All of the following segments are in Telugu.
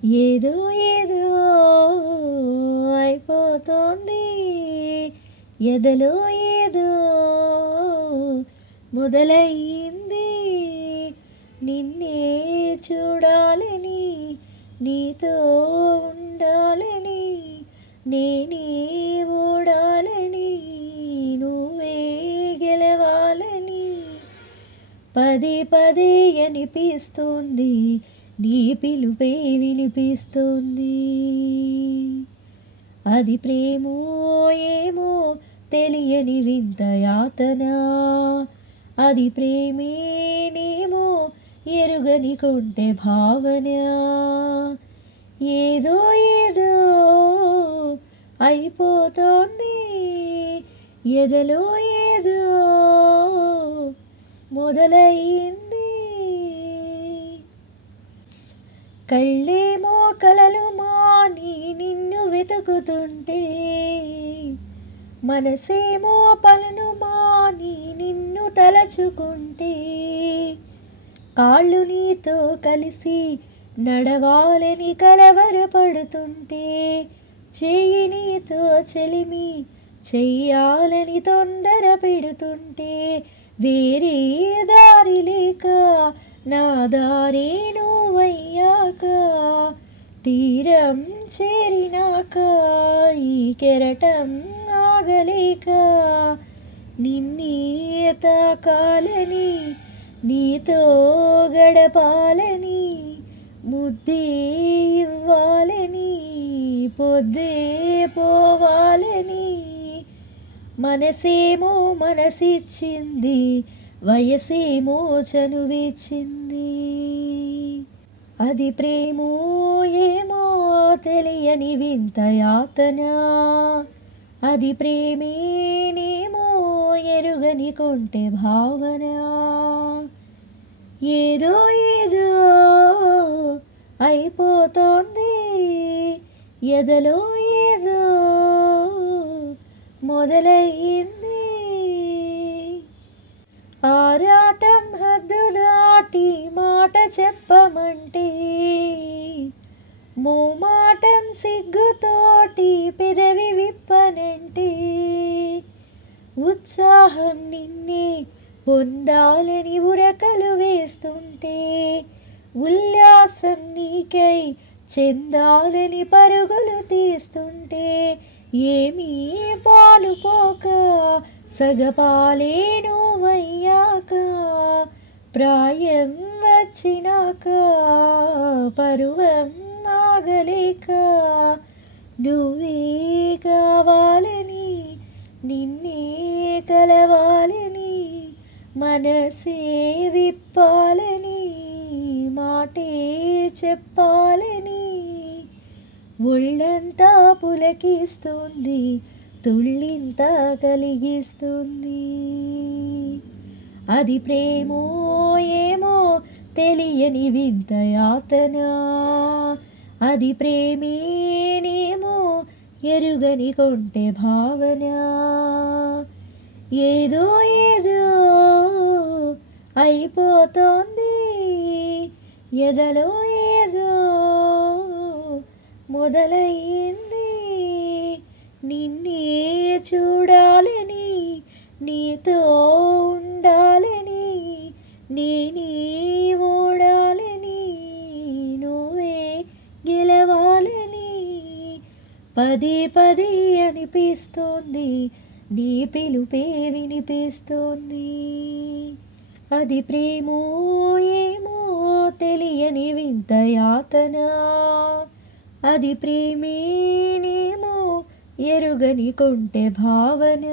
ఏదో ఏదో అయిపోతోంది ఎదలో ఏదో మొదలయ్యింది నిన్నే చూడాలని నీతో ఉండాలని నేనే ఓడాలని నువ్వే గెలవాలని పదే పదే అనిపిస్తోంది నీ పిలుపే వినిపిస్తోంది అది ప్రేమో ఏమో తెలియని వింత యాతన అది ప్రేమేనేమో ఎరుగని కొంటె భావన ఏదో ఏదో అయిపోతోంది ఎదలో ఏదో మొదలయ్యింది కళ్ళేమో కలలు మాని నిన్ను వెతుకుతుంటే మనసేమో పలను మాని నిన్ను తలచుకుంటే కాళ్ళు నీతో కలిసి నడవాలని కలవరపడుతుంటే చెయ్యి నీతో చెలిమి చెయ్యాలని తొందర పెడుతుంటే వేరే దారి లేక నా దారే నువ్వయ్యాక తీరం చేరినాక ఈ కెరటం ఆగలేక నిన్నే తాకాలని నీతో గడపాలని ముద్దే ఇవ్వాలని పొద్దే పోవాలని మనసేమో మనసిచ్చింది వయసేమో చనువిచ్చింది అది ప్రేమో ఏమో తెలియని వింత యాతన అది ప్రేమేనేమో ఎరుగని కొంటె భావన ఏదో ఏదో అయిపోతోంది ఎదలో ఏదో మొదలయ్యింది ఆరాటం హద్దు దాటి మాట చెప్పమంటే మోమాటం సిగ్గుతోటి పెదవి విప్పనంటే ఉత్సాహం నిన్నే పొందాలని ఉరకలు వేస్తుంటే ఉల్లాసం నీకై చెందాలని పరుగులు తీస్తుంటే ఏమీ పాలు పోక సగపాలే నువ్వయ్యాక ప్రాయం వచ్చినాక పరువం ఆగలేక నువ్వే కావాలని నిన్నే కలవాలని మనసే విప్పాలని మాటే చెప్పాలని ఒళ్ళంతా పులకిస్తుంది తుళ్ళింత కలిగిస్తుంది అది ప్రేమో ఏమో తెలియని వింత యాతన అది ప్రేమేనేమో ఎరుగని కొంటె భావన ఏదో ఏదో అయిపోతోంది ఎదలో ఏదో మొదలయ్యింది నిన్నే చూడాలని నీతో ఉండాలని నేనే ఓడాలని నువ్వే గెలవాలని పదే పదే అనిపిస్తోంది నీ పిలుపే వినిపిస్తోంది అది ప్రేమో ఏమో తెలియని వింత యాతన అది ప్రేమేనేమో ఎరుగని కొంటె భావన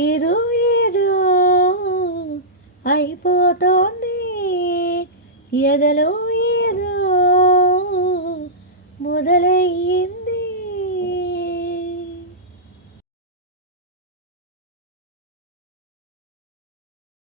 ఏదో ఏదో అయిపోతోంది ఎదలో ఏదో మొదలయ్యింది.